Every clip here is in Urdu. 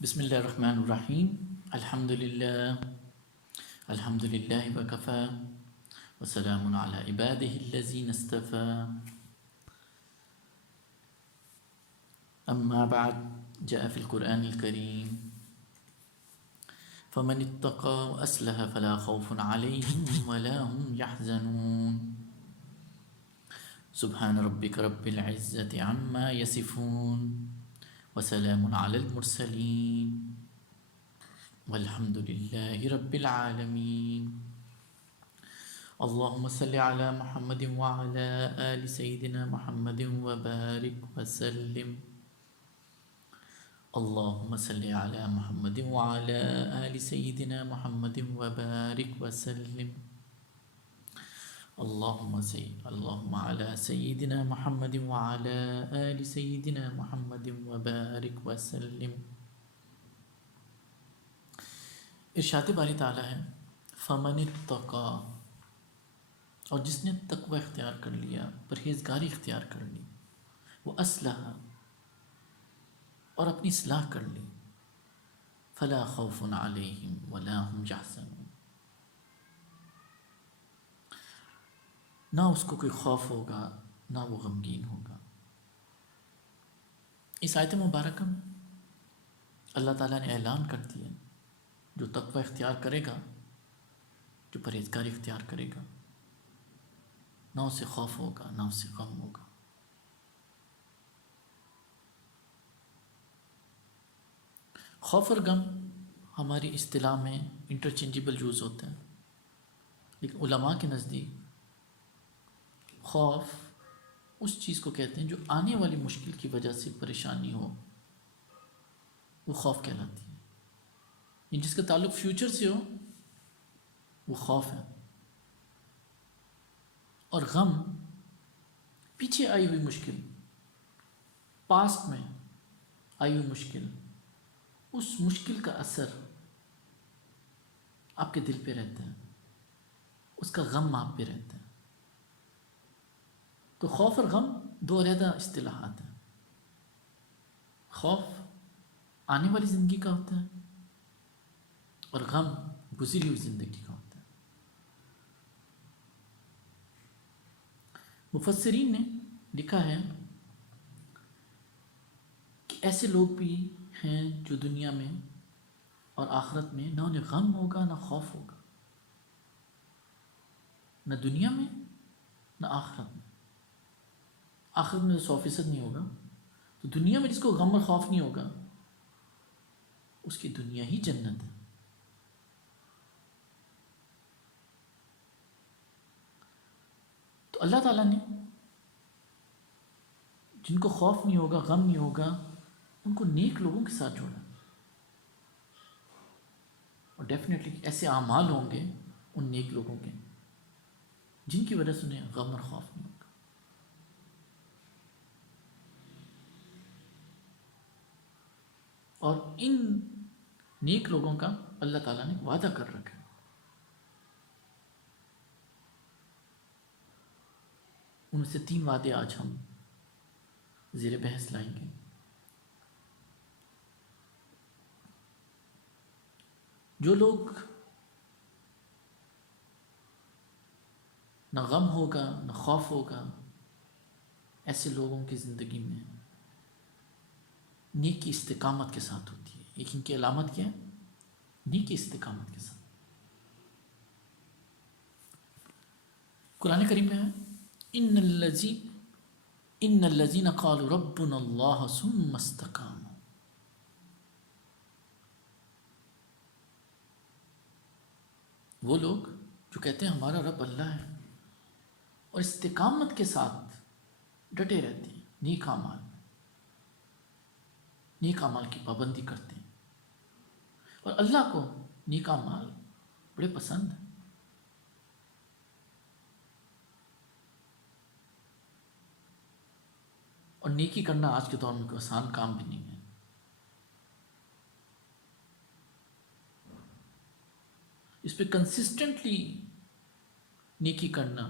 بسم اللہ الرحمن الرحیم الحمد للہ وکفا وسلام علی عبادہ الذین اصطفى اما بعد جاء فی القرآن الکریم فمن اتقى واصلح فلا خوف علیہم ولا هم يحزنون سبحان ربک رب العزة عما یصفون وسلام علی المرسلین والحمد للہ رب العالمین اللہم صلی علی محمد وعلی آل سیدنا محمد وبارک وسلم اللہم صلی علی محمد وعلی آل سیدنا محمد وبارک وسلم اللہم علی سیدنا محمد وعلی آل سیدنا محمد وبارک وسلم۔ ارشاد باری تعالیٰ ہے فمن اتقا، اور جس نے تقوی اختیار کر لیا، پرہیزگاری اختیار کر لی، وہ اصلح، اور اپنی اصلاح کر لی، فلا خوف علیہم ولا هم یحزنون، نہ اس کو کوئی خوف ہوگا نہ وہ غمگین ہوگا۔ اس آیت مبارکہ میں اللہ تعالیٰ نے اعلان کر دیا جو تقوی اختیار کرے گا، جو پرہیزگاری اختیار کرے گا، نہ اسے خوف ہوگا نہ اسے غم ہوگا۔ خوف اور غم ہماری اصطلاح میں انٹرچینجیبل یوز ہوتے ہیں، لیکن علماء کے نزدیک خوف اس چیز کو کہتے ہیں جو آنے والی مشکل کی وجہ سے پریشانی ہو، وہ خوف کہلاتی ہے، یعنی جس کا تعلق فیوچر سے ہو وہ خوف ہے، اور غم پیچھے آئی ہوئی مشکل، پاسٹ میں آئی ہوئی مشکل، اس مشکل کا اثر آپ کے دل پہ رہتا ہے، اس کا غم آپ پہ رہتا ہے۔ تو خوف اور غم دو علیحدہ اصطلاحات ہیں۔ خوف آنے والی زندگی کا ہوتا ہے اور غم گزری ہوئی زندگی کا ہوتا ہے۔ مفسرین نے لکھا ہے کہ ایسے لوگ بھی ہیں جو دنیا میں اور آخرت میں نہ انہیں غم ہوگا نہ خوف ہوگا، نہ دنیا میں نہ آخرت میں۔ آخرت میں 100% نہیں ہوگا، تو دنیا میں جس کو غم اور خوف نہیں ہوگا اس کی دنیا ہی جنت ہے۔ تو اللہ تعالیٰ نے جن کو خوف نہیں ہوگا غم نہیں ہوگا ان کو نیک لوگوں کے ساتھ جوڑا، اور ڈیفینیٹلی ایسے اعمال ہوں گے ان نیک لوگوں کے جن کی وجہ سے انہیں غم اور خوف نہیں ہوگا۔ اور ان نیک لوگوں کا اللہ تعالیٰ نے وعدہ کر رکھا ہے، ان میں سے 3 وعدے آج ہم زیر بحث لائیں گے۔ جو لوگ نہ غم ہوگا نہ خوف ہوگا، ایسے لوگوں کی زندگی میں نیکی استقامت کے ساتھ ہوتی ہے۔ ایک ان کی علامت کیا ہے؟ نیکی استقامت کے ساتھ۔ قرآن کریم میں ہے ان الذین قالوا ربنا اللہ ثم استقاموا، وہ لوگ جو کہتے ہیں ہمارا رب اللہ ہے اور استقامت کے ساتھ ڈٹے رہتے ہیں، نیک اعمال کی پابندی کرتے ہیں، اور اللہ کو نیک اعمال بڑے پسند ہیں۔ اور نیکی کرنا آج کے دور میں کوئی آسان کام بھی نہیں ہے۔ اس پہ کنسسٹنٹلی نیکی کرنا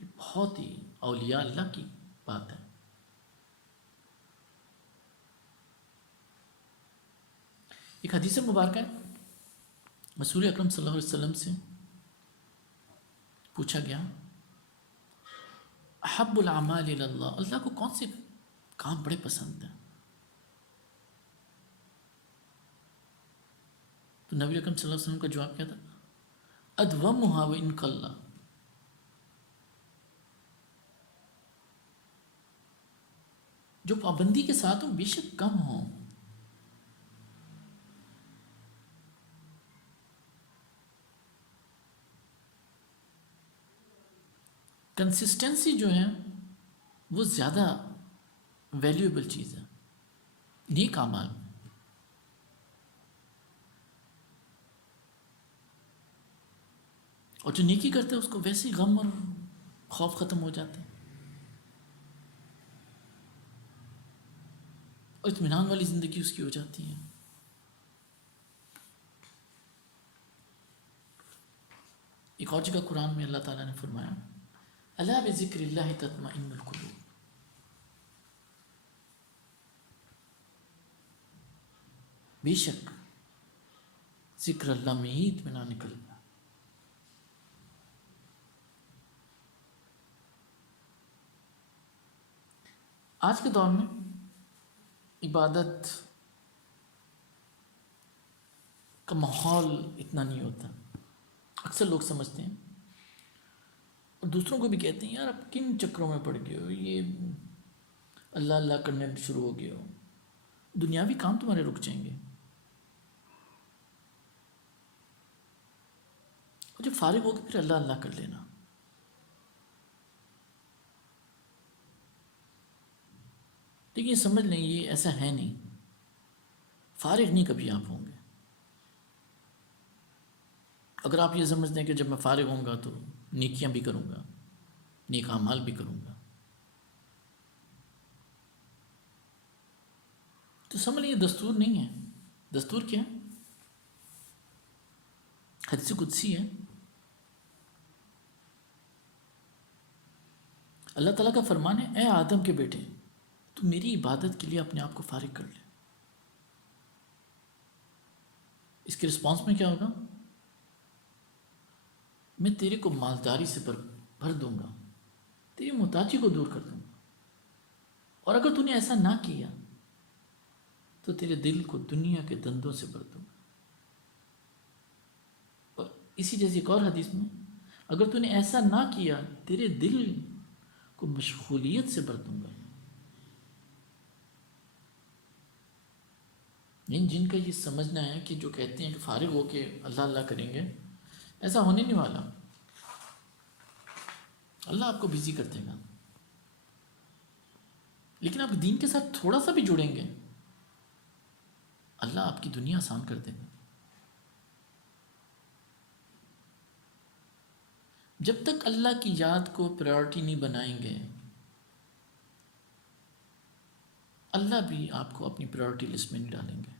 یہ بہت ہی اولیاء اللہ کی بات ہے۔ ایک حدیث مبارکہ ہے، رسول اکرم صلی اللہ علیہ وسلم سے پوچھا گیا احب الاعمال الی اللہ، اللہ کو کون سے کام بڑے پسند ہیں؟ تو نبی اکرم صلی اللہ علیہ وسلم کا جواب کیا تھا؟ ادومھا وان قل، جو پابندی کے ساتھ ہوں بے شک کم ہوں۔ کنسسٹنسی جو ہے وہ زیادہ ویلیوبل چیز ہے نیک اعمال میں۔ اور جو نیکی کرتے ہیں اس کو ویسے ہی غم اور خوف ختم ہو جاتے ہیں، اور اطمینان والی زندگی اس کی ہو جاتی ہے۔ ایک اور جگہ قرآن میں اللہ تعالیٰ نے فرمایا الا بذکر اللہ تطمئن القلوب، بے شک ذکر اللہ میں ہی اطمینان نکلنا۔ آج کے دور میں عبادت کا ماحول اتنا نہیں ہوتا، اکثر لوگ سمجھتے ہیں اور دوسروں کو بھی کہتے ہیں یار اب کن چکروں میں پڑ گئے ہو، یہ اللہ اللہ کرنے شروع ہو گئے ہو، دنیاوی کام تمہارے رک جائیں گے، اور جب فارغ ہو کے پھر اللہ اللہ کر لینا۔ لیکن یہ سمجھ لیں یہ ایسا ہے نہیں، فارغ نہیں کبھی آپ ہوں گے۔ اگر آپ یہ سمجھتے ہیں کہ جب میں فارغ ہوں گا تو نیکیاں بھی کروں گا، نیک اعمال بھی کروں گا، تو سمجھ لیں یہ دستور نہیں ہے۔ دستور کیا ہے؟ حدیث قدسی ہے، اللہ تعالیٰ کا فرمان ہے اے آدم کے بیٹے تو میری عبادت کے لیے اپنے آپ کو فارغ کر لے۔ اس کے رسپانس میں کیا ہوگا؟ میں تیرے کو مالداری سے بھر دوں گا، تیری محتاجی کو دور کر دوں گا، اور اگر تو نے ایسا نہ کیا تو تیرے دل کو دنیا کے دندوں سے بھر دوں گا۔ اور اسی جیسی ایک اور حدیث میں اگر تو نے ایسا نہ کیا تیرے دل کو مشغولیت سے بھر دوں گا۔ جن کا یہ سمجھنا ہے کہ جو کہتے ہیں کہ فارغ ہو کے اللہ اللہ کریں گے، ایسا ہونے نہیں والا۔ اللہ آپ کو بزی کر دے گا، لیکن آپ دین کے ساتھ تھوڑا سا بھی جڑیں گے اللہ آپ کی دنیا آسان کر دے گا۔ جب تک اللہ کی یاد کو پرائورٹی نہیں بنائیں گے اللہ بھی آپ کو اپنی پرائورٹی لسٹ میں نہیں ڈالیں گے۔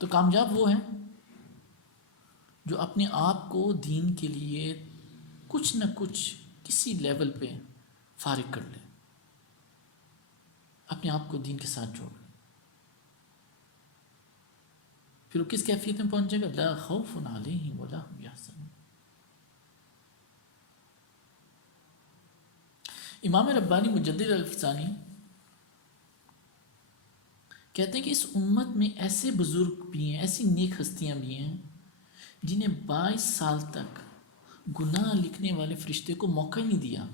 تو کامیاب وہ ہیں جو اپنے آپ کو دین کے لیے کچھ نہ کچھ کسی لیول پہ فارغ کر لے، اپنے آپ کو دین کے ساتھ جوڑ لے، پھر وہ کس کیفیت میں پہنچے گا؟ لا خوف علیہم ولا هم یحزنون۔ امام ربانی مجدد الفسانی کہتے ہیں کہ اس امت میں ایسے بزرگ بھی ہیں، ایسی نیک ہستیاں بھی ہیں جنہیں 22 سال تک گناہ لکھنے والے فرشتے کو موقع ہی نہیں دیا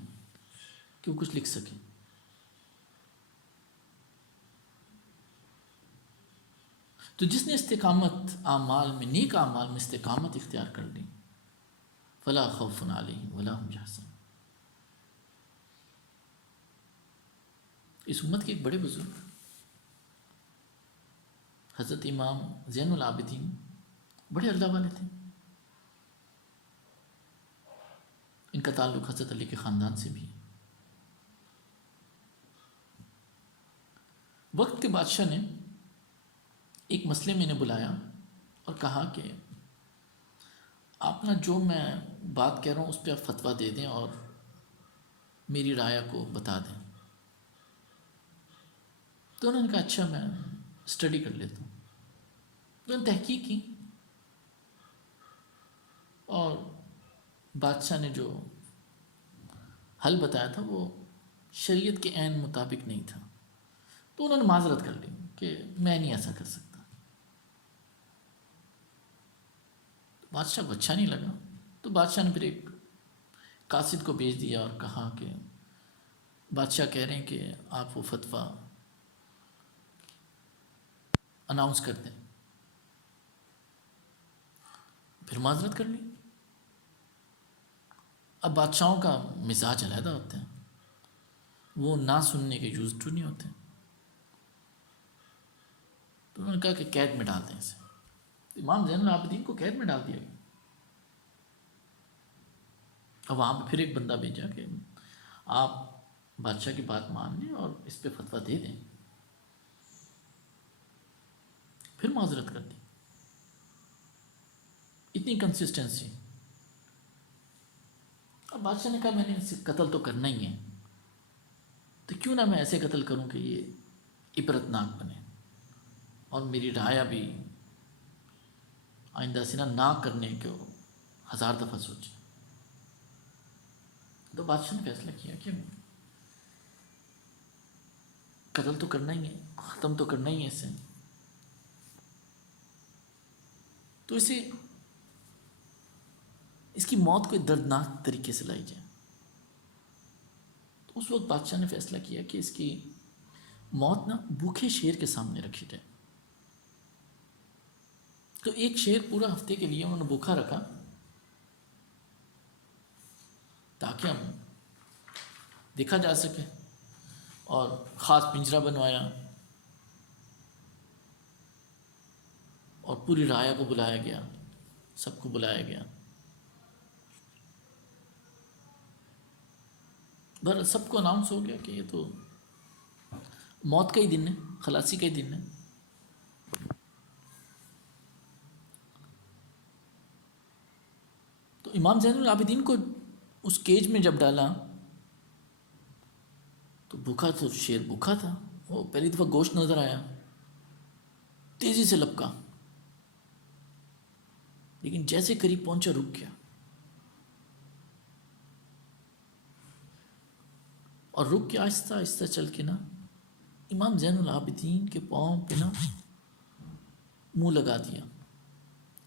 کہ وہ کچھ لکھ سکیں۔ تو جس نے استقامت اعمال میں، نیک اعمال میں استقامت اختیار کر لی، فلا خوف علیہم ولا هم یحزنون۔ اس امت کے ایک بڑے بزرگ حضرت امام زین العابدین بڑے اللہ والے تھے، ان کا تعلق حضرت علی کے خاندان سے بھی ہے۔ وقت کے بادشاہ نے ایک مسئلے میں انہیں بلایا اور کہا کہ آپ نا جو میں بات کہہ رہا ہوں اس پہ آپ فتویٰ دے دیں اور میری رائے کو بتا دیں۔ تو انہوں نے کہا اچھا میں اسٹڈی کر لیتا ہوں. تو انہوں نے تحقیق کی اور بادشاہ نے جو حل بتایا تھا وہ شریعت کے عین مطابق نہیں تھا. تو انہوں نے معذرت کر لی کہ میں نہیں ایسا کر سکتا. بادشاہ کو اچھا نہیں لگا. تو بادشاہ نے پھر ایک قاصد کو بھیج دیا اور کہا کہ بادشاہ کہہ رہے ہیں کہ آپ وہ فتویٰ اناؤنس کر دیں. پھر معذرت کر لی. اب بادشاہوں کا مزاج علیحدہ ہوتے ہیں، وہ نہ سننے کے یوز ٹو نہیں ہوتے. تو انہوں نے کہا کہ قید میں ڈال دیں اسے. امام زین العابدین کو قید میں ڈال دیا گیا. اور وہاں پہ پھر ایک بندہ بھیجا کہ آپ بادشاہ کی بات مان لیں اور اس پہ فتویٰ دے دیں. پھر معذرت کر دی. اتنی کنسسٹنسی. اب بادشاہ نے کہا میں نے اسے قتل تو کرنا ہی ہے، تو کیوں نہ میں ایسے قتل کروں کہ یہ عبرتناک بنے اور میری رعایا بھی آئندہ سے نہ کرنے کو 1000 دفعہ سوچے. تو بادشاہ نے فیصلہ کیا کہ قتل تو کرنا ہی ہے، ختم تو کرنا ہی ہے اسے. تو اس کی موت کو دردناک طریقے سے لائی جائے. تو اس وقت بادشاہ نے فیصلہ کیا کہ اس کی موت نہ بھوکے شیر کے سامنے رکھی جائے. تو ایک شیر پورا ہفتے کے لیے انہوں نے بھوکا رکھا تاکہ ہم دیکھا جا سکے، اور خاص پنجرہ بنوایا اور پوری رعایا کو بلایا گیا، سب کو بلایا گیا. سب کو اناؤنس ہو گیا کہ یہ تو موت کا ہی دن ہے، خلاصی کا ہی دن ہے. تو امام زین العابدین کو اس کیج میں جب ڈالا تو بھوکا تو شیر بھوکا تھا. وہ پہلی دفعہ گوشت نظر آیا، تیزی سے لپکا، لیکن جیسے قریب پہنچا رک گیا. اور رک کے آہستہ آہستہ چل کے نا امام زین العابدین کے پاؤں پہ نا منہ لگا دیا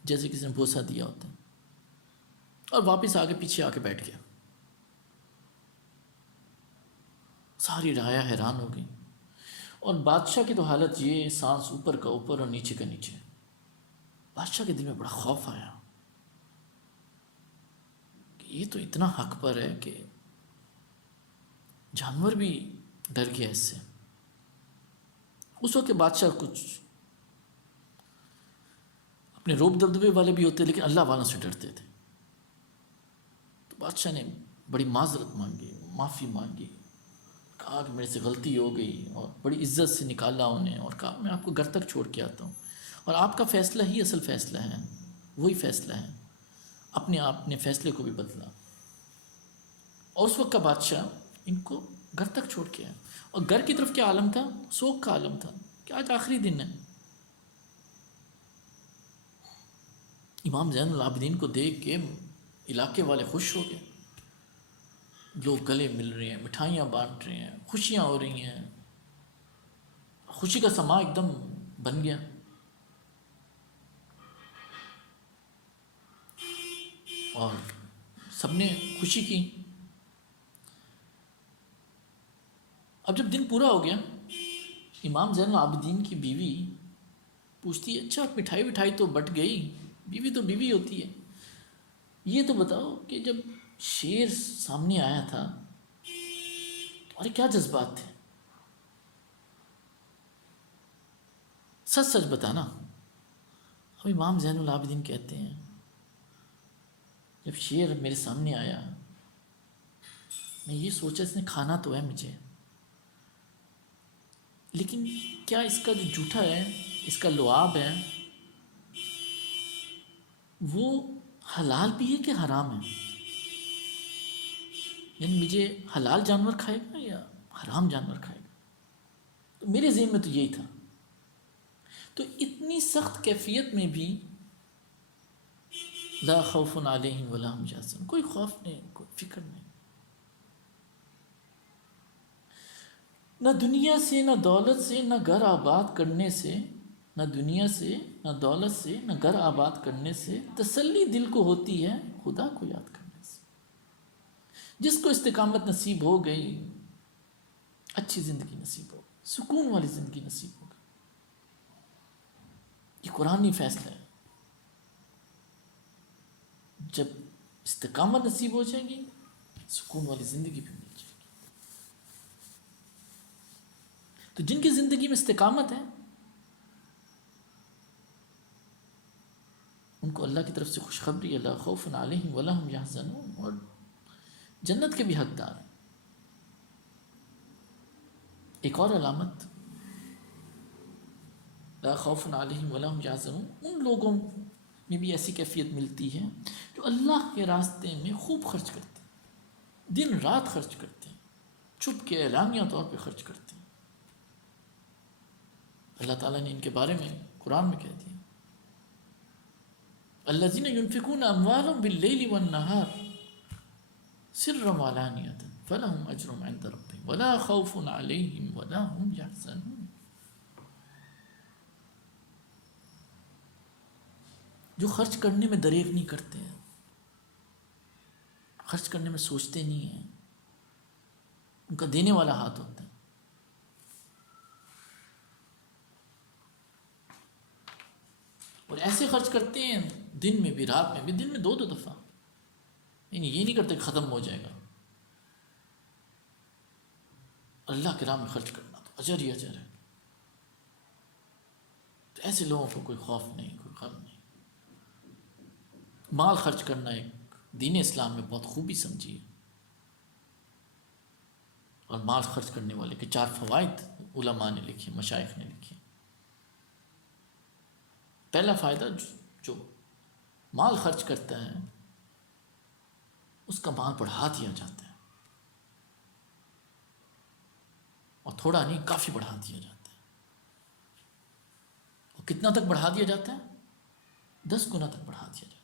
جیسے کسی نے بوسہ دیا ہوتا ہے، اور واپس آگے پیچھے آ کے بیٹھ گیا. ساری رعایا حیران ہو گئی. اور بادشاہ کی تو حالت یہ، سانس اوپر کا اوپر اور نیچے کا نیچے. بادشاہ کے دل میں بڑا خوف آیا کہ یہ تو اتنا حق پر ہے کہ جانور بھی ڈر گیا اس سے. اس وقت بادشاہ کچھ اپنے روب دبدبے والے بھی ہوتے لیکن اللہ والوں سے ڈرتے تھے. تو بادشاہ نے بڑی معذرت مانگی، معافی مانگی، کہا کہ میرے سے غلطی ہو گئی، اور بڑی عزت سے نکالا انہیں اور کہا میں آپ کو گھر تک چھوڑ کے آتا ہوں، اور آپ کا فیصلہ ہی اصل فیصلہ ہے، وہی فیصلہ ہے. آپ نے فیصلے کو بھی بدلا. اور اس وقت کا بادشاہ ان کو گھر تک چھوڑ کے آیا. اور گھر کی طرف کیا عالم تھا؟ سوگ کا عالم تھا کہ آج آخری دن ہے. امام زین العابدین کو دیکھ کے علاقے والے خوش ہو گئے. لوگ گلے مل رہے ہیں، مٹھائیاں بانٹ رہے ہیں، خوشیاں ہو رہی ہیں. خوشی کا سما ایک دم بن گیا. اور سب نے خوشی کی. اب جب دن پورا ہو گیا، امام زین العابدین کی بیوی پوچھتی ہے اچھا مٹھائی وٹھائی تو بٹ گئی، بیوی تو بیوی ہوتی ہے، یہ تو بتاؤ کہ جب شیر سامنے آیا تھا تمہارے کیا جذبات تھے؟ سچ سچ بتانا. اب امام زین العابدین کہتے ہیں جب شیر میرے سامنے آیا میں یہ سوچا اس نے کھانا تو ہے مجھے، لیکن کیا اس کا جو جوٹھا ہے، اس کا لعاب ہے، وہ حلال بھی ہے کہ حرام ہے؟ یعنی مجھے حلال جانور کھائے گا یا حرام جانور کھائے گا؟ تو تو میرے ذہن میں تو یہی تھا. تو اتنی سخت کیفیت میں بھی لا خوف علیہم ولا هم یحزنون، کوئی خوف نہیں، کوئی فکر نہیں. نہ دنیا سے، نہ دولت سے، نہ گھر آباد کرنے سے، نہ دنیا سے، نہ دولت سے، نہ گھر آباد کرنے سے تسلی دل کو ہوتی ہے خدا کو یاد کرنے سے. جس کو استقامت نصیب ہو گئی، اچھی زندگی نصیب ہو گئی، سکون والی زندگی نصیب ہو گئی. یہ قرآنی فیصلہ ہے. جب استقامت نصیب ہو جائے گی، سکون والی زندگی بھی مل جائے گی. تو جن کی زندگی میں استقامت ہے ان کو اللہ کی طرف سے خوشخبری ہے، لا خوف علیہم ولا هم یحزنون، اور جنت کے بھی حقدار ہیں. ایک اور علامت لا خوف علیہم ولا هم یحزنون، ان لوگوں میں بھی ایسی کیفیت ملتی ہے جو اللہ کے راستے میں خوب خرچ کرتے ہیں، دن رات خرچ کرتے ہیں، چھپ کے اعلانیہ طور پہ خرچ کرتے ہیں. اللہ تعالیٰ نے ان کے بارے میں قرآن میں کہہ دیا، الذین ينفقون اموالهم باللیل والنہار سرا وعلانیۃ فلہم اجر عند ربہم ولا خوف علیہم ولا هم یحزنون. جو خرچ کرنے میں دریغ نہیں کرتے ہیں، خرچ کرنے میں سوچتے نہیں ہیں، ان کا دینے والا ہاتھ ہوتا ہے. اور ایسے خرچ کرتے ہیں دن میں بھی رات میں بھی، دن میں 2 دفعہ. یعنی یہ نہیں کرتے کہ ختم ہو جائے گا. اللہ کے راہ میں خرچ کرنا تو اجر ہی اجر ہے. تو ایسے لوگوں کو کوئی خوف نہیں، کوئی غم نہیں. مال خرچ کرنا ایک دین اسلام میں بہت خوبی سمجھی ہے، اور مال خرچ کرنے والے کے 4 فوائد علماء نے لکھے، مشائخ نے لکھے. پہلا فائدہ، جو مال خرچ کرتا ہے اس کا مال بڑھا دیا جاتا ہے، اور تھوڑا نہیں، کافی بڑھا دیا جاتا ہے. اور کتنا تک بڑھا دیا جاتا ہے؟ 10 گنا تک بڑھا دیا جاتا ہے،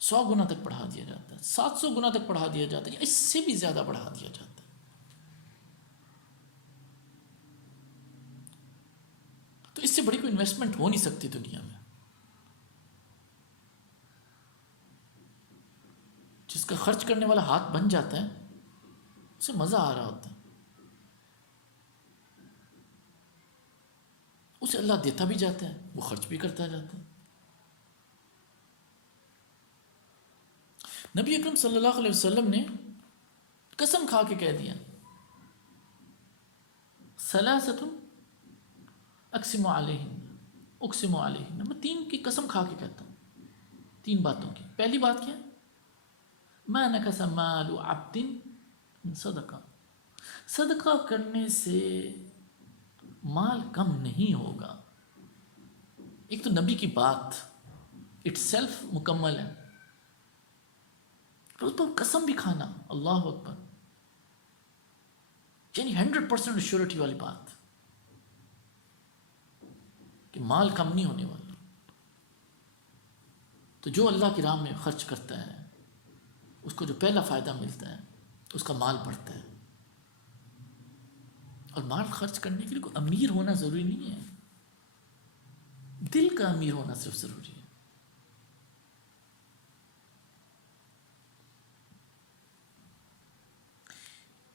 100 گنا تک بڑھا دیا جاتا ہے، 700 گنا تک بڑھا دیا جاتا ہے، یا اس سے بھی زیادہ بڑھا دیا جاتا ہے. تو اس سے بڑی کوئی انویسٹمنٹ ہو نہیں سکتی دنیا میں. جس کا خرچ کرنے والا ہاتھ بن جاتا ہے اسے مزہ آ رہا ہوتا ہے، اسے اللہ دیتا بھی جاتا ہے، وہ خرچ بھی کرتا جاتا ہے. نبی اکرم صلی اللہ علیہ وسلم نے قسم کھا کے کہہ دیا، ثلاثۃ اقسم علیہن، اقسم علیہن، میں 3 کی قسم کھا کے کہتا ہوں، 3 باتوں کی. پہلی بات کیا؟ ما نکس مال عبد من صدقہ، صدقہ کرنے سے مال کم نہیں ہوگا. ایک تو نبی کی بات اٹ سیلف مکمل ہے، تو اس پر قسم بھی کھانا، اللہ اکبر، یعنی 100% شیورٹی والی بات کہ مال کم نہیں ہونے والا. تو جو اللہ کی راہ میں خرچ کرتا ہے اس کو جو پہلا فائدہ ملتا ہے اس کا مال بڑھتا ہے. اور مال خرچ کرنے کے لیے کوئی امیر ہونا ضروری نہیں ہے، دل کا امیر ہونا صرف ضروری ہے.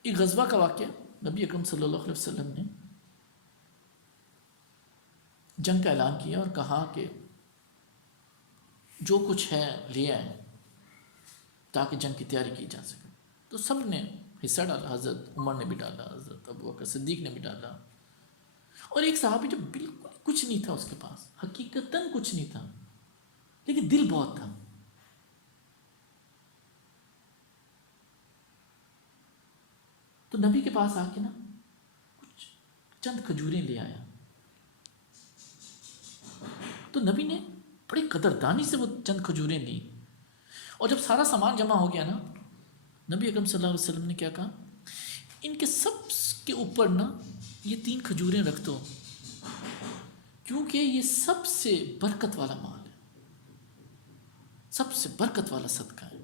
ایک غزوہ کا واقعہ، نبی اکرم صلی اللہ علیہ وسلم نے جنگ کا اعلان کیا اور کہا کہ جو کچھ ہے لے آئیں تاکہ جنگ کی تیاری کی جا سکے. تو سب نے حصہ ڈالا، حضرت عمر نے بھی ڈالا، حضرت ابو بکر صدیق نے بھی ڈالا. اور ایک صحابی جو بالکل کچھ نہیں تھا، اس کے پاس حقیقتاً کچھ نہیں تھا لیکن دل بہت تھا، تو نبی کے پاس آ کے نا کچھ چند کھجوریں لے آیا. تو نبی نے بڑی قدردانی سے وہ چند کھجوریں لی، اور جب سارا سامان جمع ہو گیا نا، نبی اکرم صلی اللہ علیہ وسلم نے کیا کہا، ان کے سب کے اوپر نا یہ 3 کھجوریں رکھ دو، کیونکہ یہ سب سے برکت والا مال ہے، سب سے برکت والا صدقہ ہے۔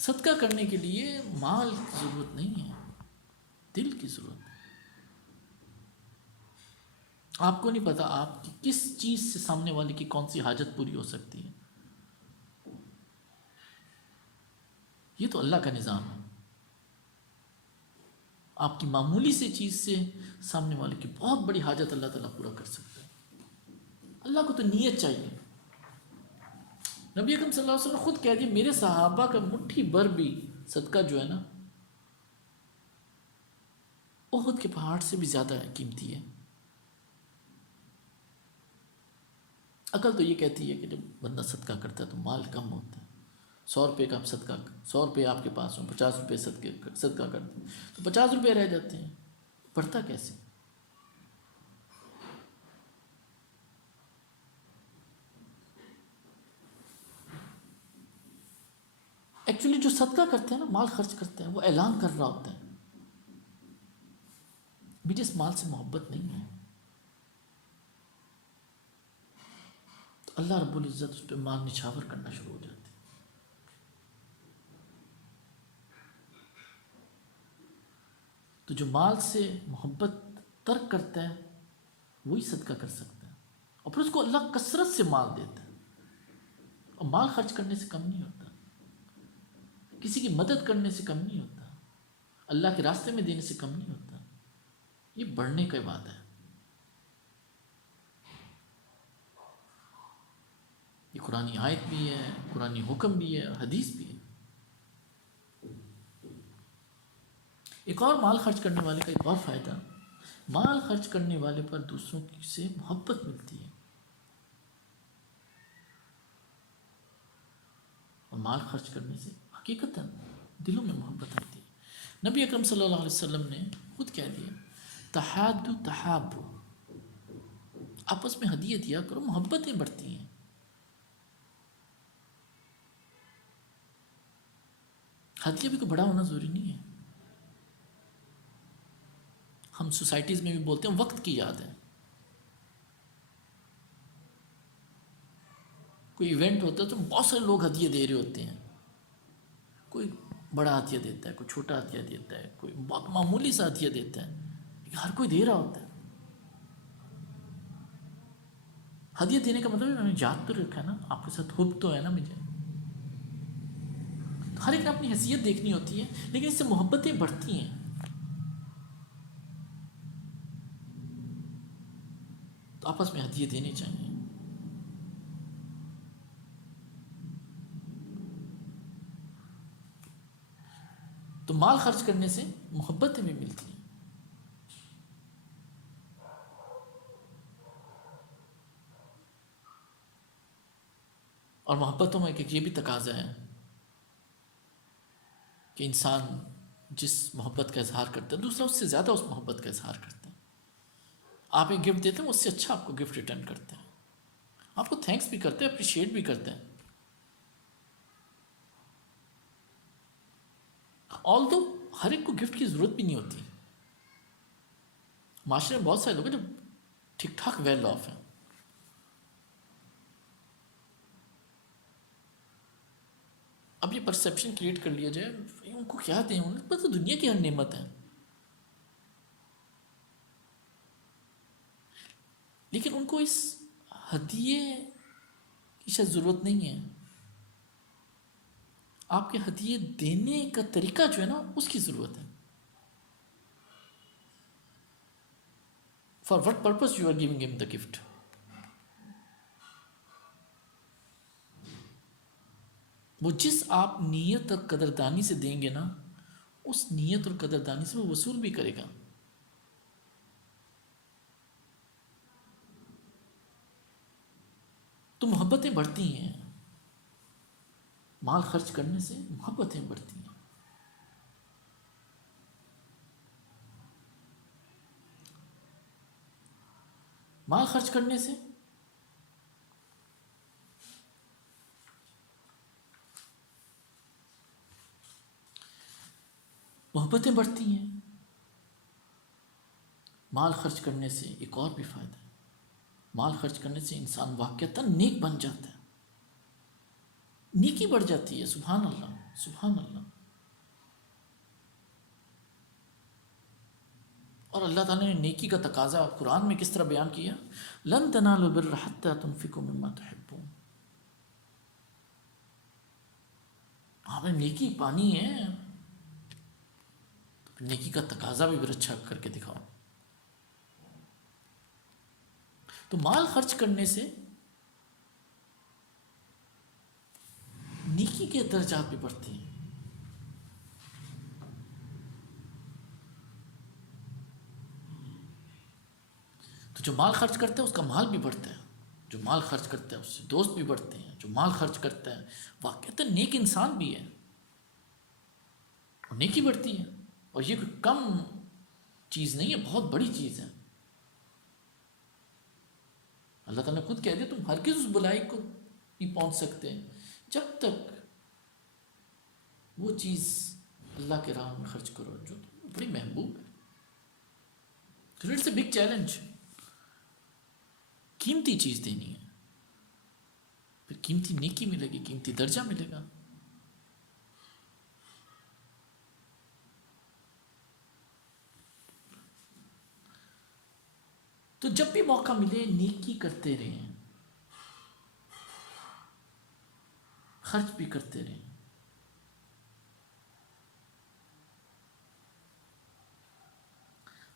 صدقہ کرنے کے لیے مال کی ضرورت نہیں ہے، دل کی ضرورت ہے۔ آپ کو نہیں پتا آپ کی کس چیز سے سامنے والے کی کون سی حاجت پوری ہو سکتی ہے، یہ تو اللہ کا نظام ہے۔ آپ کی معمولی سے چیز سے سامنے والے کی بہت بڑی حاجت اللہ تعالیٰ پورا کر سکتا ہے۔ اللہ کو تو نیت چاہیے۔ نبی اکرم صلی اللہ علیہ وسلم خود کہہ دیا میرے صحابہ کا مٹھی بھر بھی صدقہ جو ہے نا احد کے پہاڑ سے بھی زیادہ قیمتی ہے۔ عقل تو یہ کہتی ہے کہ جب بندہ صدقہ کرتا ہے تو مال کم ہوتا ہے۔ 100 روپے کا آپ صدقہ، 100 روپے آپ کے پاس ہوں، 50 روپے صدقہ کرتے ہیں تو 50 روپے رہ جاتے ہیں، بڑھتا کیسے؟ ایکچولی جو صدقہ کرتے ہیں نا، مال خرچ کرتے ہیں، وہ اعلان کر رہا ہوتا ہے مجھے اس مال سے محبت نہیں ہے، تو اللہ رب العزت اس پہ مال نچھاور کرنا شروع ہو جاتا ہے۔ تو جو مال سے محبت ترک کرتا ہے وہی صدقہ کر سکتا ہے، اور پھر اس کو اللہ کثرت سے مال دیتا ہے، اور مال خرچ کرنے سے کم نہیں ہوتا، کسی کی مدد کرنے سے کم نہیں ہوتا، اللہ کے راستے میں دینے سے کم نہیں ہوتا، یہ بڑھنے کا بات ہے۔ یہ قرآنی آیت بھی ہے، قرآنی حکم بھی ہے، اور حدیث بھی ہے۔ ایک اور مال خرچ کرنے والے کا ایک اور فائدہ، مال خرچ کرنے والے پر دوسروں سے محبت ملتی ہے، اور مال خرچ کرنے سے حقیقتاً دلوں میں محبت آتی ہے۔ نبی اکرم صلی اللہ علیہ وسلم نے خود کہہ دیا تحادو تحابو، آپس میں ہدیہ دیا کرو، محبتیں بڑھتی ہیں۔ ہدیہ بھی کوئی بڑا ہونا ضروری نہیں ہے۔ ہم سوسائٹیز میں بھی بولتے ہیں وقت کی یاد ہے، کوئی ایونٹ ہوتا ہے تو بہت سارے لوگ ہدیے دے رہے ہوتے ہیں، کوئی بڑا ہدیہ دیتا ہے، کوئی چھوٹا ہدیہ دیتا ہے، کوئی بہت معمولی سا ہدیہ دیتا ہے، لیکن ہر کوئی دے رہا ہوتا ہے۔ ہدیہ دینے کا مطلب میں نے یاد تو رکھا ہے نا، آپ کے ساتھ حب تو ہے نا مجھے، ہر ایک نے اپنی حیثیت دیکھنی ہوتی ہے، لیکن اس سے محبتیں بڑھتی ہیں۔ تو آپس میں ہدیے دینے چاہیے۔ تو مال خرچ کرنے سے محبتیں بھی ملتی ہیں۔ اور محبتوں میں ایک یہ بھی تقاضا ہے کہ انسان جس محبت کا اظہار کرتا ہے دوسرا اس سے زیادہ اس محبت کا اظہار کرتا ہے۔ آپ ایک گفٹ دیتے ہیں اس سے اچھا آپ کو گفٹ ریٹرن کرتے ہیں، آپ کو تھینکس بھی کرتے ہیں، اپریشیٹ بھی کرتے ہیں۔ آلدو ہر ایک کو گفٹ کی ضرورت بھی نہیں ہوتی، معاشرے میں بہت سارے لوگ ہیں جو ٹھیک ٹھاک ویل آف ہیں، اب یہ پرسیپشن کریٹ کر لیا جائے ان کو کیا دیں، انہیں پتہ دنیا کی ہر نعمت ہے، لیکن ان کو اس ہدیے کی شاید ضرورت نہیں ہے، آپ کے ہدیے دینے کا طریقہ جو ہے نا اس کی ضرورت ہے۔ For what purpose you are giving him the gift, وہ جس آپ نیت اور قدردانی سے دیں گے نا اس نیت اور قدردانی سے وہ وصول بھی کرے گا۔ تو محبتیں بڑھتی ہیں، مال خرچ کرنے سے محبتیں بڑھتی ہیں۔ مال خرچ کرنے سے محبتیں بڑھتی ہیں. مال خرچ کرنے سے ایک اور بھی فائدہ ہے. مال خرچ کرنے سے انسان واقعتاً نیک بن جاتا ہے، نیکی بڑھ جاتی ہے. سبحان اللہ، سبحان اللہ. اور اللہ تعالیٰ نے نیکی کا تقاضا قرآن میں کس طرح بیان کیا؟ لن تنالوا البر حتى تنفقوا مما تحبون. آپ نے نیکی پانی ہے تو نیکی کا تقاضا بھی پھر اچھا کر کے دکھاؤ. تو مال خرچ کرنے سے نیکی کے درجات بھی بڑھتے ہیں. تو جو مال خرچ کرتا ہے اس کا مال بھی بڑھتا ہے، جو مال خرچ کرتا ہے اس سے دوست بھی بڑھتے ہیں. جو مال خرچ کرتا ہے واقعتاً نیک انسان بھی ہے اور نیکی بڑھتی ہے. اور یہ کوئی کم چیز نہیں ہے، بہت بڑی چیز ہے. اللہ تعالیٰ نے خود کہہ دیا تم ہرگز اس بلائی کو نہیں پہنچ سکتے جب تک وہ چیز اللہ کے راہ میں خرچ کرو جو بڑی محبوب ہے. It's a big challenge. قیمتی چیز دینی ہے، پھر قیمتی نیکی ملے گی، قیمتی درجہ ملے گا. تو جب بھی موقع ملے نیکی کرتے رہیں، خرچ بھی کرتے رہیں.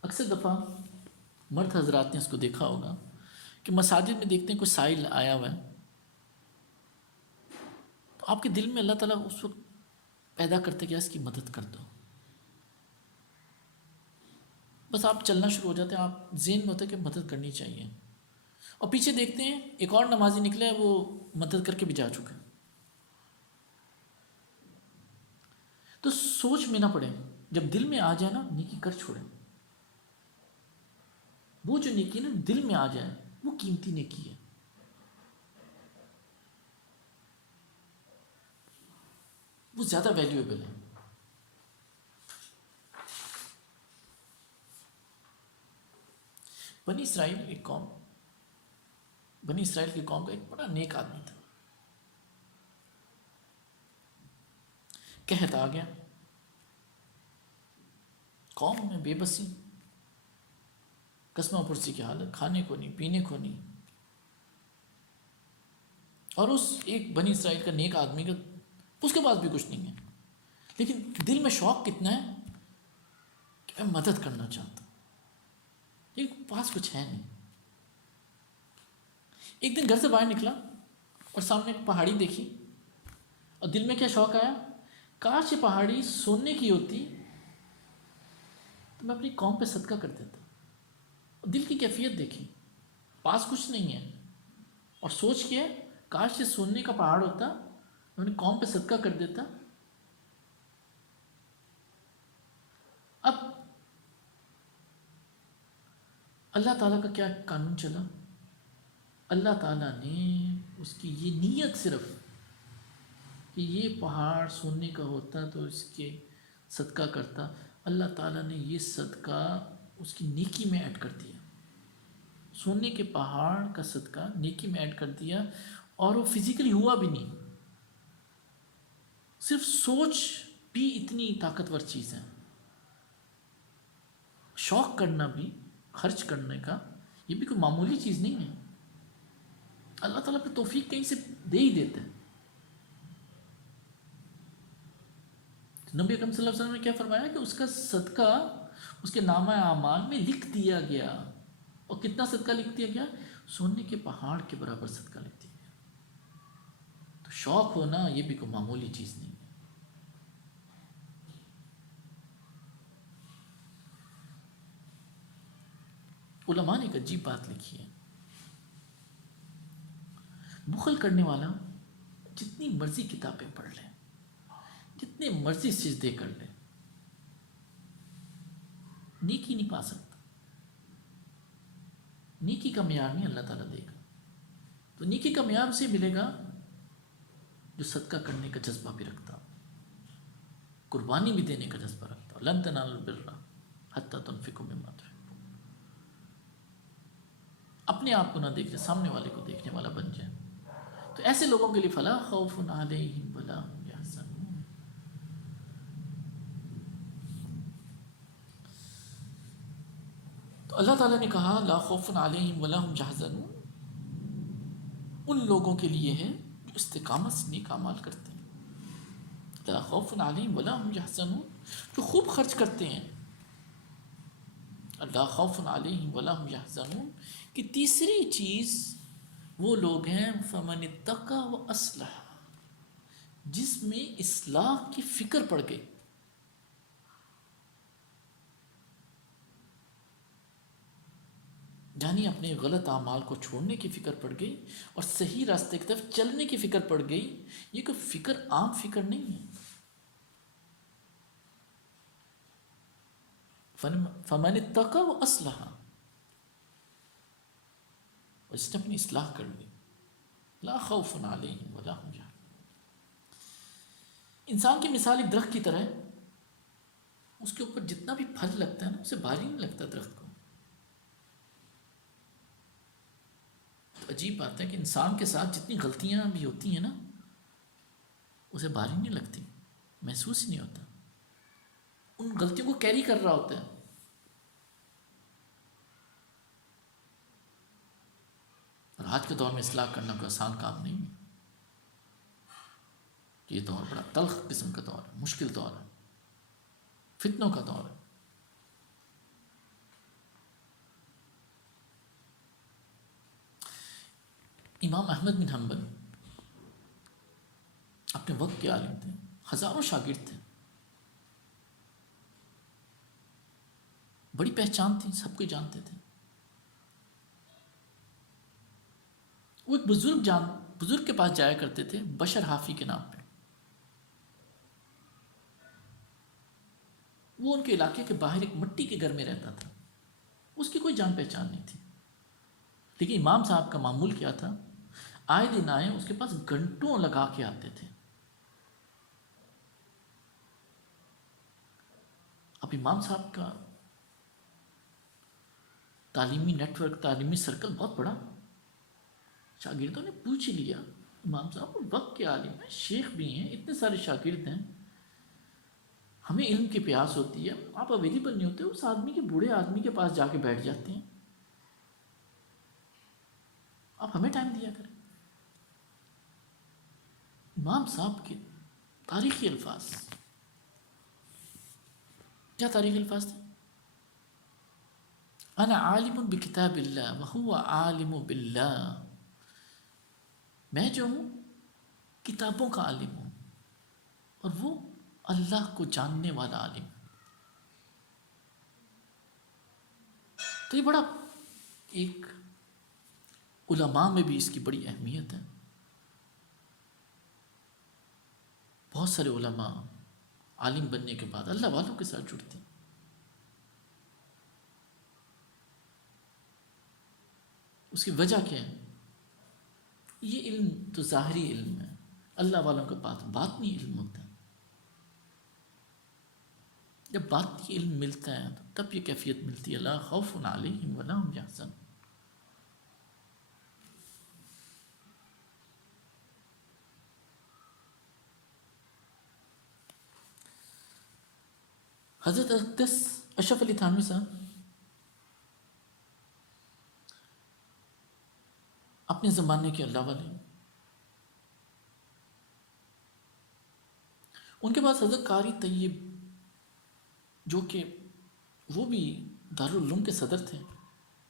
اکثر دفعہ مرد حضرات نے اس کو دیکھا ہوگا کہ مساجد میں دیکھتے ہیں کوئی سائل آیا ہوا ہے تو آپ کے دل میں اللہ تعالیٰ اس وقت پیدا کرتے کہ اس کی مدد کر دو. بس آپ چلنا شروع ہو جاتے ہیں، آپ ذہن میں ہوتا ہے کہ مدد کرنی چاہیے. اور پیچھے دیکھتے ہیں ایک اور نمازی نکلے ہے، وہ مدد کر کے بھی جا چکا ہے. تو سوچ میں نہ پڑے، جب دل میں آ جائے نا نیکی کر چھوڑیں. وہ جو نیکی نا دل میں آ جائے وہ قیمتی نیکی ہے. وہ زیادہ ویلیویبل ہے. بنی اسرائیل ایک قوم، بنی اسرائیل کی قوم کا ایک بڑا نیک آدمی تھا. قحط آ گیا، قوم میں بے بسی، قسمہ پرسی کی حالت، کھانے کو نہیں، پینے کو نہیں. اور اس ایک بنی اسرائیل کا نیک آدمی کا اس کے پاس بھی کچھ نہیں ہے، لیکن دل میں شوق کتنا ہے کہ میں مدد کرنا چاہتا ہوں، لیکن پاس کچھ ہے نہیں. ایک دن گھر سے باہر نکلا اور سامنے ایک پہاڑی دیکھی اور دل میں کیا شوق آیا، کاش یہ پہاڑی سونے کی ہوتی تو میں اپنی قوم پہ صدقہ کر دیتا. دل کی کیفیت دیکھی، پاس کچھ نہیں ہے اور سوچ کے کاش یہ سونے کا پہاڑ ہوتا میں اپنی قوم پہ صدقہ کر دیتا. اب اللہ تعالیٰ کا کیا قانون چلا، اللہ تعالیٰ نے اس کی یہ نیت صرف کہ یہ پہاڑ سونے کا ہوتا تو اس کے صدقہ کرتا، اللہ تعالیٰ نے یہ صدقہ اس کی نیکی میں ایڈ کر دیا. سونے کے پہاڑ کا صدقہ نیکی میں ایڈ کر دیا. اور وہ فزیکلی ہوا بھی نہیں، صرف سوچ بھی اتنی طاقتور چیز ہے. شوق کرنا بھی، خرچ کرنے کا، یہ بھی کوئی معمولی چیز نہیں ہے. اللہ تعالیٰ پہ توفیق کہیں سے دے ہی دیتے ہیں. نبی اکرم صلی اللہ علیہ وسلم نے کیا فرمایا کہ اس کا صدقہ اس کے نامہ اعمال میں لکھ دیا گیا. اور کتنا صدقہ لکھ دیا گیا؟ سونے کے پہاڑ کے برابر صدقہ لکھ دیا گیا. تو شوق ہونا یہ بھی کوئی معمولی چیز نہیں ہے. علماء نے ایک عجیب بات لکھی ہے، بخل کرنے والا جتنی مرضی کتابیں پڑھ لے، جتنے مرضی سجدے کر لے، نیکی نہیں پا سکتا. نیکی کا معیار نہیں اللہ تعالیٰ دے گا. تو نیکی کا معیار اسے ملے گا جو صدقہ کرنے کا جذبہ بھی رکھتا، قربانی بھی دینے کا جذبہ رکھتا. لن تنالوا البر حتی تنفقوا مما تحبون. اپنے آپ کو نہ دیکھ لے، سامنے والے کو دیکھنے والا بن جائے. تو ایسے لوگوں کے لیے فلا خوف علیہم ولا هم یحزنون. تو اللہ تعالیٰ نے کہا لا خوف علیہم ولا هم یحزنون ان لوگوں کے لیے ہے جو استقامت سے نیک اعمال کرتے ہیں. لا خوف علیہم ولا هم یحزنون جو خوب خرچ کرتے ہیں. لا خوف علیہم ولا هم یحزنون کہ تیسری چیز وہ لوگ ہیں فمن اتقى واصلح جس میں اصلاح کی فکر پڑ گئی. یعنی اپنے غلط اعمال کو چھوڑنے کی فکر پڑ گئی اور صحیح راستے کی طرف چلنے کی فکر پڑ گئی. یہ کوئی فکر عام فکر نہیں ہے. فمن اتقى واصلح اور اس نے اپنی اصلاح کر لی. لا خوف علیہم ولا هم یحزنون. انسان کی مثال ایک درخت کی طرح ہے. اس کے اوپر جتنا بھی پھل لگتا ہے نا اسے بھاری نہیں لگتا درخت کو. تو عجیب بات ہے کہ انسان کے ساتھ جتنی غلطیاں بھی ہوتی ہیں نا اسے بھاری نہیں لگتی، محسوس ہی نہیں ہوتا. ان غلطیوں کو کیری کر رہا ہوتا ہے. اور آج کے دور میں اصلاح کرنا کوئی آسان کام نہیں ہے. یہ دور بڑا تلخ قسم کا دور ہے، مشکل دور ہے، فتنوں کا دور ہے. امام احمد بن حنبل اپنے وقت کے عالم تھے، ہزاروں شاگرد تھے، بڑی پہچان تھی، سب کو جانتے تھے. وہ ایک بزرگ کے پاس جایا کرتے تھے بشر حافی کے نام پہ. وہ ان کے علاقے کے باہر ایک مٹی کے گھر میں رہتا تھا. اس کی کوئی جان پہچان نہیں تھی. لیکن امام صاحب کا معمول کیا تھا، آئے دن آئے اس کے پاس گھنٹوں لگا کے آتے تھے. اب امام صاحب کا تعلیمی نیٹ ورک، تعلیمی سرکل بہت بڑا. شاگردوں نے پوچھ لیا امام صاحب وقت کے عالم ہیں، شیخ بھی ہیں، اتنے سارے شاگرد ہیں، ہمیں علم کی پیاس ہوتی ہے، آپ اویلیبل نہیں ہوتے، اس آدمی کے بوڑھے آدمی کے پاس جا کے بیٹھ جاتے ہیں، آپ ہمیں ٹائم دیا کریں. امام صاحب کے تاریخی الفاظ، کیا تاریخی الفاظ تھے؟ انا عالم بکتاب اللہ وہو عالم باللہ. میں جو ہوں کتابوں کا عالم ہوں اور وہ اللہ کو جاننے والا عالم. تو یہ بڑا ایک علماء میں بھی اس کی بڑی اہمیت ہے. بہت سارے علماء عالم بننے کے بعد اللہ والوں کے ساتھ جڑتے ہیں. اس کی وجہ کیا ہے؟ یہ علم تو ظاہری علم ہے، اللہ والوں کے پاس باطنی علم ہوتا ہے. جب باطنی علم ملتا ہے تو تب یہ کیفیت ملتی ہے لا خوف علیہم ولا هم یحزنون. حضرت اقدس اشرف علی تھانوی صاحب اپنے زمانے کے اللہ والے، ان کے پاس حضرت قاری طیب جو کہ وہ بھی دارالعلوم کے صدر تھے،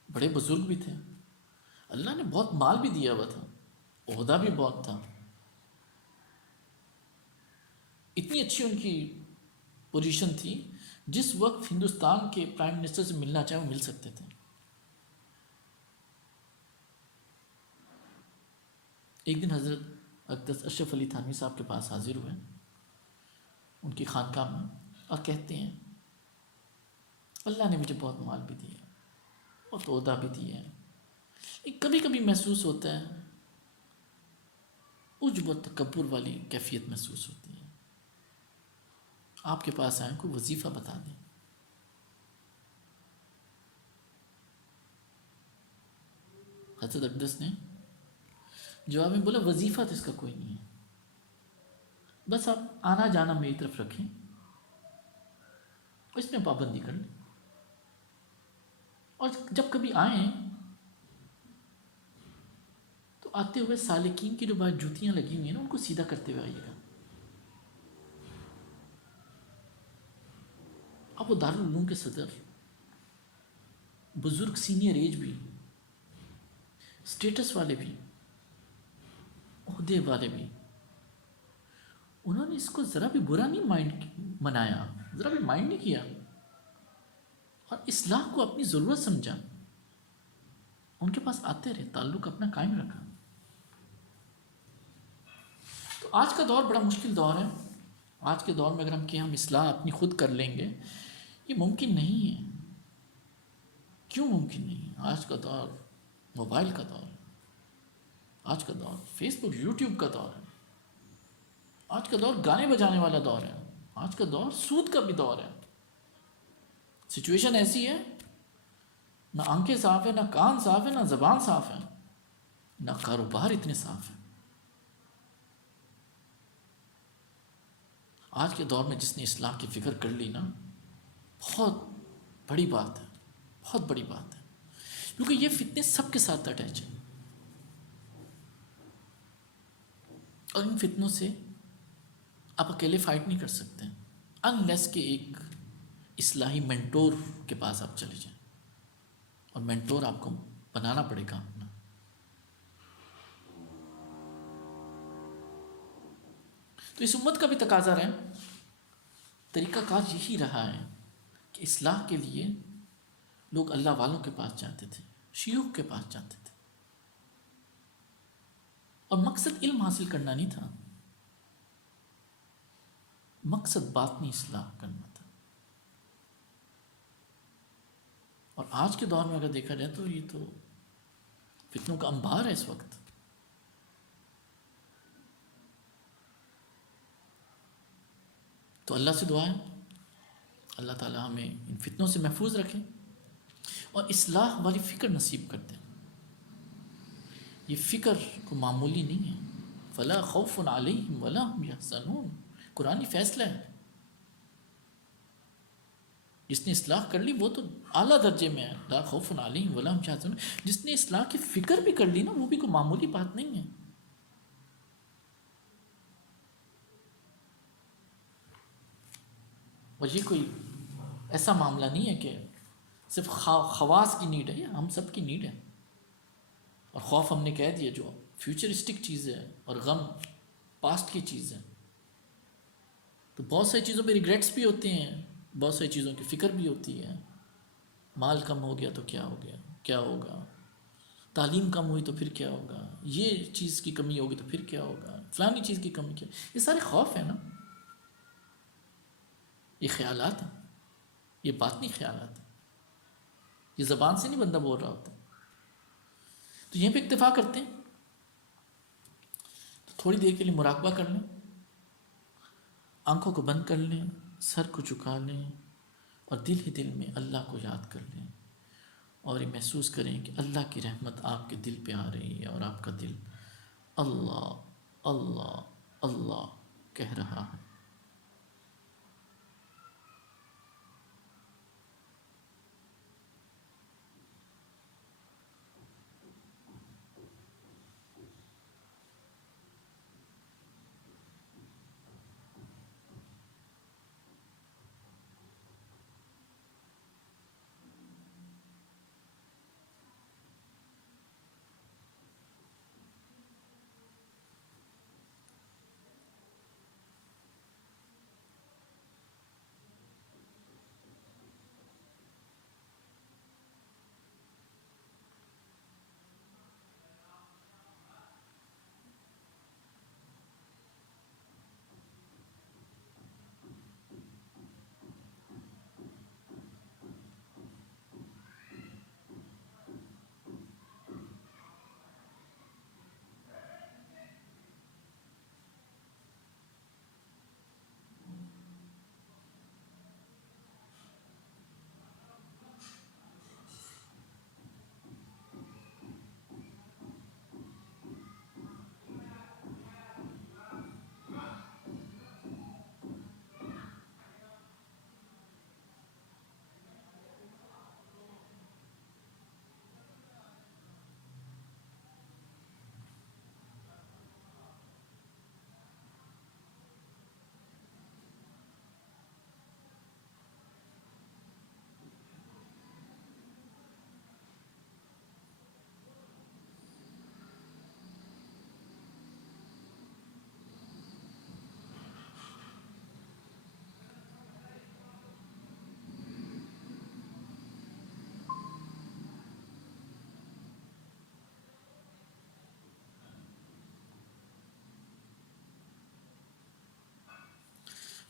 بڑے بزرگ بھی تھے، اللہ نے بہت مال بھی دیا ہوا تھا، عہدہ بھی بہت تھا، اتنی اچھی ان کی پوزیشن تھی جس وقت ہندوستان کے پرائم منسٹر سے ملنا چاہے وہ مل سکتے تھے. ایک دن حضرت اقدس اشرف علی تھانوی صاحب کے پاس حاضر ہوئے ان کی خانقاہ میں اور کہتے ہیں اللہ نے مجھے بہت مال بھی دیا اور عہدہ بھی دیا ہے، کبھی کبھی محسوس ہوتا ہے عجب و تکبر والی کیفیت محسوس ہوتی ہے. آپ کے پاس آئیں کوئی وظیفہ بتا دیں. حضرت اقدس نے جواب میں بولا وظیفہ تو اس کا کوئی نہیں ہے، بس آپ آنا جانا میری طرف رکھیں، اس میں پابندی کر لیں، اور جب کبھی آئیں تو آتے ہوئے سالکین کی جو باہر جوتیاں لگی ہوئی ہیں نا ان کو سیدھا کرتے ہوئے آئیے گا. اب وہ دارالعلوم کے صدر، بزرگ سینئر ایج بھی، اسٹیٹس والے بھی، عہدے والے بھی، انہوں نے اس کو ذرا بھی برا نہیں منایا، ذرا بھی مائنڈ نہیں کیا، اور اصلاح کو اپنی ضرورت سمجھا. ان کے پاس آتے رہے، تعلق اپنا قائم رکھا. تو آج کا دور بڑا مشکل دور ہے. آج کے دور میں اگر ہم کہ ہم اصلاح اپنی خود کر لیں گے، یہ ممکن نہیں ہے. کیوں ممکن نہیں ہے؟ آج کا دور موبائل کا دور ہے، آج کا دور فیس بک یوٹیوب کا دور ہے، آج کا دور گانے بجانے والا دور ہے، آج کا دور سود کا بھی دور ہے. سچویشن ایسی ہے، نہ آنکھیں صاف ہے، نہ کان صاف ہے، نہ زبان صاف ہے، نہ کاروبار اتنے صاف ہیں. آج کے دور میں جس نے اصلاح کی فکر کر لی نا، بہت بڑی بات ہے، بہت بڑی بات ہے، کیونکہ یہ فتنے سب کے ساتھ اٹیچ ہیں، اور ان فتنوں سے آپ اکیلے فائٹ نہیں کر سکتے انلیس کہ ایک اصلاحی مینٹور کے پاس آپ چلے جائیں، اور مینٹور آپ کو بنانا پڑے گا اپنا. تو اس امت کا بھی تقاضا رہے، طریقہ کار یہی رہا ہے کہ اصلاح کے لیے لوگ اللہ والوں کے پاس جاتے تھے، شیوخ کے پاس جاتے تھے، اور مقصد علم حاصل کرنا نہیں تھا، مقصد باطنی اصلاح کرنا تھا. اور آج کے دور میں اگر دیکھا جائے تو یہ تو فتنوں کا انبار ہے اس وقت. تو اللہ سے دعا ہے اللہ تعالیٰ ہمیں ان فتنوں سے محفوظ رکھے اور اصلاح والی فکر نصیب کرتے. یہ فکر کو معمولی نہیں ہے. فلا خوف علیہم ولا هم یحزنون، قرآنی فیصلہ ہے. جس نے اصلاح کر لی وہ تو اعلیٰ درجے میں ہے، لا خوف علیہم ولا هم یحزنون. جس نے اصلاح کی فکر بھی کر لی نا، وہ بھی کوئی معمولی بات نہیں ہے. اور یہ کوئی ایسا معاملہ نہیں ہے کہ صرف خواص کی نیڈ ہے، یہ ہم سب کی نیڈ ہے. اور خوف ہم نے کہہ دیا جو فیوچرسٹک چیز ہے، اور غم پاسٹ کی چیز ہے. تو بہت ساری چیزوں پہ ریگریٹس بھی ہوتے ہیں، بہت ساری چیزوں کی فکر بھی ہوتی ہے. مال کم ہو گیا تو کیا ہو گیا، کیا ہوگا، تعلیم کم ہوئی تو پھر کیا ہوگا، یہ چیز کی کمی ہوگی تو پھر کیا ہوگا، فلانی چیز کی کمی کیا. یہ سارے خوف ہیں نا، یہ خیالات ہیں، یہ باطنی خیالات ہیں، یہ زبان سے نہیں بندہ بول رہا ہوتا. تو یہیں پہ اکتفا کرتے ہیں. تو تھوڑی دیر کے لیے مراقبہ کر لیں، آنکھوں کو بند کر لیں، سر کو جھکا لیں، اور دل ہی دل میں اللہ کو یاد کر لیں، اور یہ محسوس کریں کہ اللہ کی رحمت آپ کے دل پہ آ رہی ہے، اور آپ کا دل اللہ اللہ اللہ کہہ رہا ہے.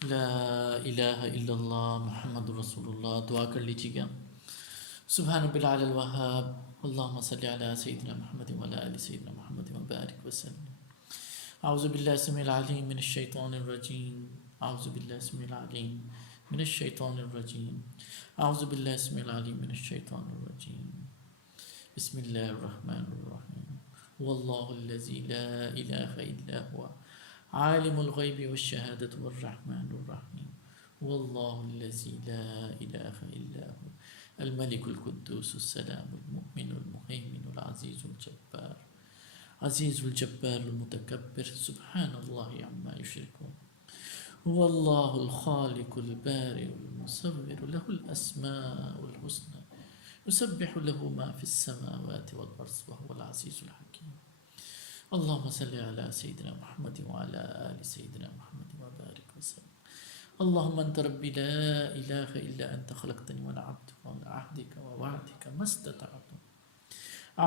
لا الہ الا اللہ محمد رسول اللہ. دعا کر لیجیے گا. سبحان رب العلی الوہاب اللہم صلی علی سیدنا محمد وعلی آل سیدنا محمد وبارک وسلم. اعوذ باللہ السمیع العلیم من الشیطان الرجیم. اعوذ باللہ السمیع العلیم من الشیطان الرجیم. اعوذ باللہ السمیع العلیم من الشیطان الرجیم. بسم اللہ الرحمن الرحیم. واللہ الذی لا الہ الا هو عالم الغیب والشہادۃ والرحمن الرحیم. واللہ الذی لا الہ الا هو الملک القدوس السلام المؤمن المہیمن العزیز الجبار عزیز الجبار المتکبر سبحان اللہ عما یشرکون. هو اللہ الخالق البارئ المصور له الاسماء الحسنى يسبح له ما في السماوات والارض وهو العزیز الحکیم. اللہم صلی علی سیدنا محمد وعلی آل سیدنا محمد وبارک وسلم. اللہم انت ربی لا الہ الا انت خلقتنی وانا عبدک وعلى عہدک ووعدک ما استطعت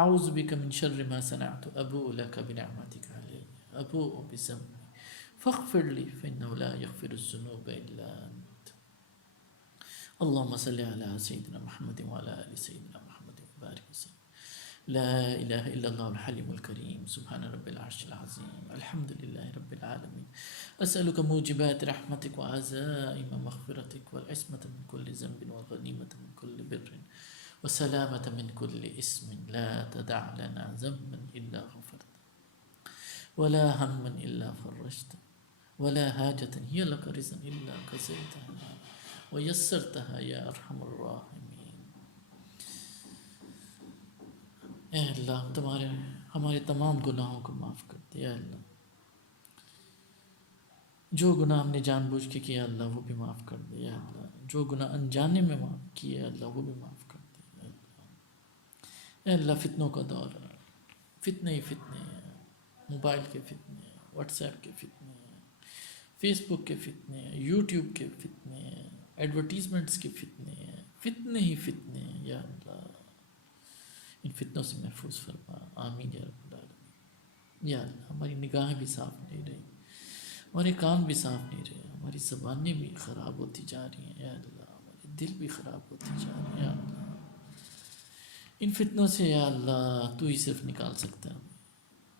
اعوذ بک من شر ما صنعت ابوء لک بنعمتک علی ابوء بذنبی فاغفر لی فانہ لا یغفر الذنوب الا انت. اللہم صلی علی سیدنا محمد وعلی آل سیدنا محمد وبارک وسلم. لا الہ الا اللہ الحلیم الکریم سبحان رب العرش العظیم الحمد للہ رب العالمین. اسألک موجبات رحمتک وعزائم مغفرتک والعصمة من كل ذنب والغنیمة من كل بر وسلامة من كل اسم. لا تدع لنا ذنبا الا غفرت ولا ہما الا فرجت ولا حاجة هي لك رزقا الا قضيتها ويسرتها يا ارحم الراحمين. اے اللہ تمہارے ہمارے تمام گناہوں کو معاف کر دے. اے اللہ جو گناہ ہم نے جان بوجھ کے کیا اللہ وہ بھی معاف کر دے. اے اللہ جو گناہ انجانے میں معاف کیے اللہ وہ بھی معاف کر دے. اے اللہ اے اللہ فتنوں کا دور ہے. فتنے ہی فتنے ہیں. موبائل کے فتنے ہیں, واٹس ایپ کے فتنے ہیں, فیس بک کے فتنے ہیں, یوٹیوب کے فتنے ہیں, ایڈورٹیزمنٹس کے فتنے ہیں. فتنے ہی فتنے ہیں. یا اللہ ان فتنوں سے محفوظ فرما. آمین یا رب العالمین. یا اللہ ہماری نگاہیں بھی صاف نہیں رہی, ہمارے کان بھی صاف نہیں رہے, ہماری زبانیں بھی خراب ہوتی جا رہی ہیں. یا اللہ ہمارے دل بھی خراب ہوتی جا رہے ہیں. یا اللہ ان فتنوں سے یا اللہ تو ہی صرف نکال سکتا ہے ہمیں.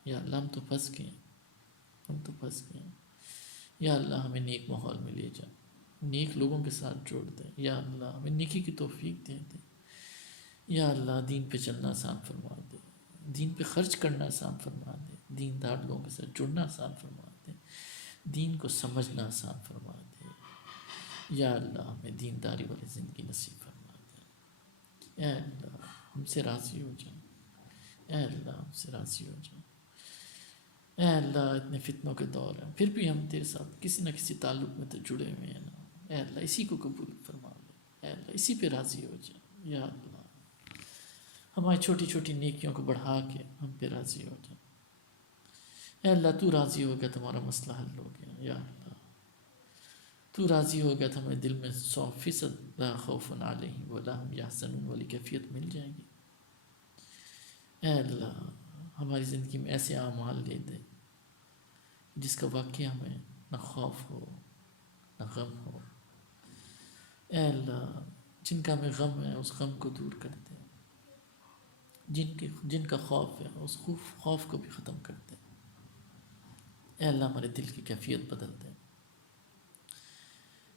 یا اللہ ہم تو پھنس گئے ہیں, ہم تو پھنس گئے ہیں. یا اللہ ہمیں نیک ماحول میں لے جا, نیک لوگوں کے ساتھ جوڑ دے. یا اللہ ہمیں نیکی کی توفیق دے دے. یا اللہ دین پہ چلنا آسان فرما دے, دین پہ خرچ کرنا آسان فرما دے, دیندار لوگوں کے ساتھ جڑنا آسان فرما دے, دین کو سمجھنا آسان فرما دے. یا اللہ ہمیں دینداری والی زندگی نصیب فرما دے. اے اللہ ہم سے راضی ہو جا. اے اللہ ہم سے راضی ہو جا. اے اللہ اتنے فتنوں کے دور ہیں پھر بھی ہم تیرے ساتھ کسی نہ کسی تعلق میں تو جڑے ہوئے ہیں نا. اے اللہ اسی کو قبول فرما لے. اے اللہ اسی پہ راضی ہو جا. یا اللہ ہماری چھوٹی چھوٹی نیکیوں کو بڑھا کے ہم پہ راضی ہو جا. اے اللہ تو راضی ہو گیا تو ہمارا مسئلہ حل ہو گیا. یا اللہ تو راضی ہو گیا تو ہمیں دل میں 100% لا خوف علیہم ولا هم یحزنون والی کیفیت مل جائے گی. اے اللہ ہماری زندگی میں ایسے اعمال لے دے جس کا واقعہ ہمیں نہ خوف ہو نہ غم ہو. اے اللہ جن کا ہمیں غم ہے اس غم کو دور کر دے, جن کا خوف ہے اس خوف کو بھی ختم کر دے. اے اللہ ہمارے دل کی کیفیت بدل دے,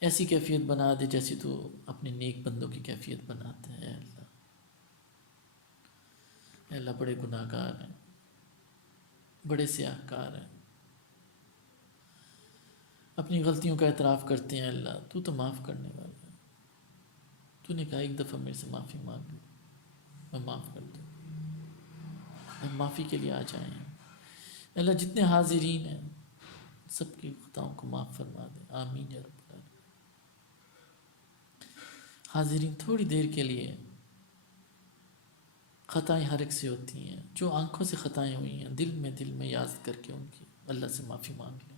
ایسی کیفیت بنا دے جیسی تو اپنے نیک بندوں کی کیفیت بناتے ہیں. اے اللہ بڑے گناہ گار ہیں, بڑے سیاہ کار ہیں, اپنی غلطیوں کا اعتراف کرتے ہیں. اللہ تو معاف کرنے والا ہے. تو نے کہا ایک دفعہ میرے سے معافی مانگ لو میں معاف کر دوں. ہم معافی کے لیے آ جائیں. اللہ جتنے حاضرین ہیں سب کی خطاؤں کو معاف فرما دے. آمین یا رب العالمین. حاضرین تھوڑی دیر کے لیے, خطائیں ہر ایک سے ہوتی ہیں, جو آنکھوں سے خطائیں ہوئی ہیں دل میں یاد کر کے ان کی اللہ سے معافی مانگ لیں.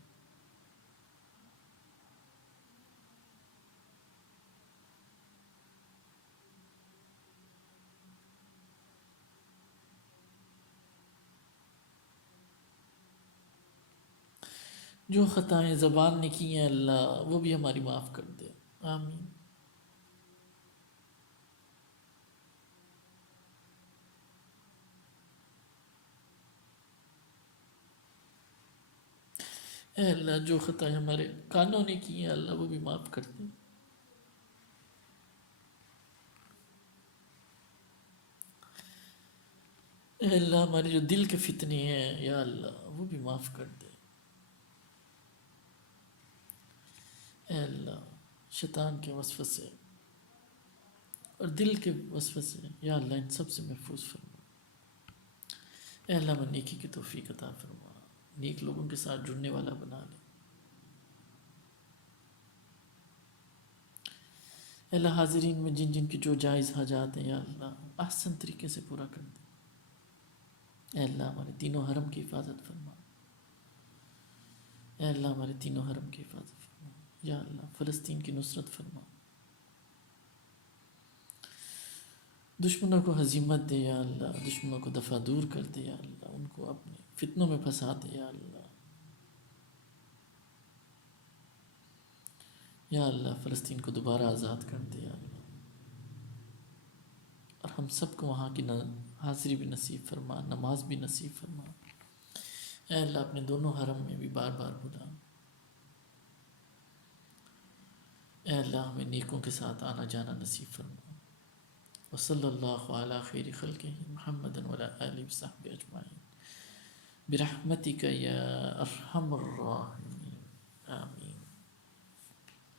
جو خطائیں زبان نے کی ہیں اللہ وہ بھی ہماری معاف کر دے، آمین۔ اے اللہ جو خطائیں ہمارے کانوں نے کی ہیں اللہ وہ بھی معاف کر دے۔ اے اللہ ہمارے جو دل کے فتنے ہیں یا اللہ وہ بھی معاف کر دے۔ اے اللہ شیطان کے وسوسے اور دل کے وسوسے یا اللہ ان سب سے محفوظ فرما۔ اے اللہ ہمیں نیکی کی توفیق عطا فرما، نیک لوگوں کے ساتھ جڑنے والا بنا لے۔ اے اللہ حاضرین میں جن جن کی جو جائز حاجات ہیں یا اللہ احسن طریقے سے پورا کر دے۔ اے اللہ ہمارے تینوں حرم کی حفاظت فرما۔ اے اللہ ہمارے تینوں حرم کی حفاظت فرما۔ یا اللہ فلسطین کی نصرت فرما، دشمنوں کو ہزیمت دے یا اللہ، دشمنوں کو دفع دور کر دے یا اللہ، ان کو اپنے فتنوں میں پھنسا دے یا اللہ۔ یا اللہ فلسطین کو دوبارہ آزاد کر دے یا اللہ، اور ہم سب کو وہاں کی حاضری بھی نصیب فرما، نماز بھی نصیب فرما۔ اے اللہ اپنے دونوں حرم میں بھی بار بار بلا۔ اے اللہ ہمیں نیکوں کے ساتھ آنا جانا نصیب فرما۔ وصلی اللہ علی خیر خلقہ محمد وعلی آلہ وصحبہ اجمعین برحمتک یا ارحم الراحمین، آمین۔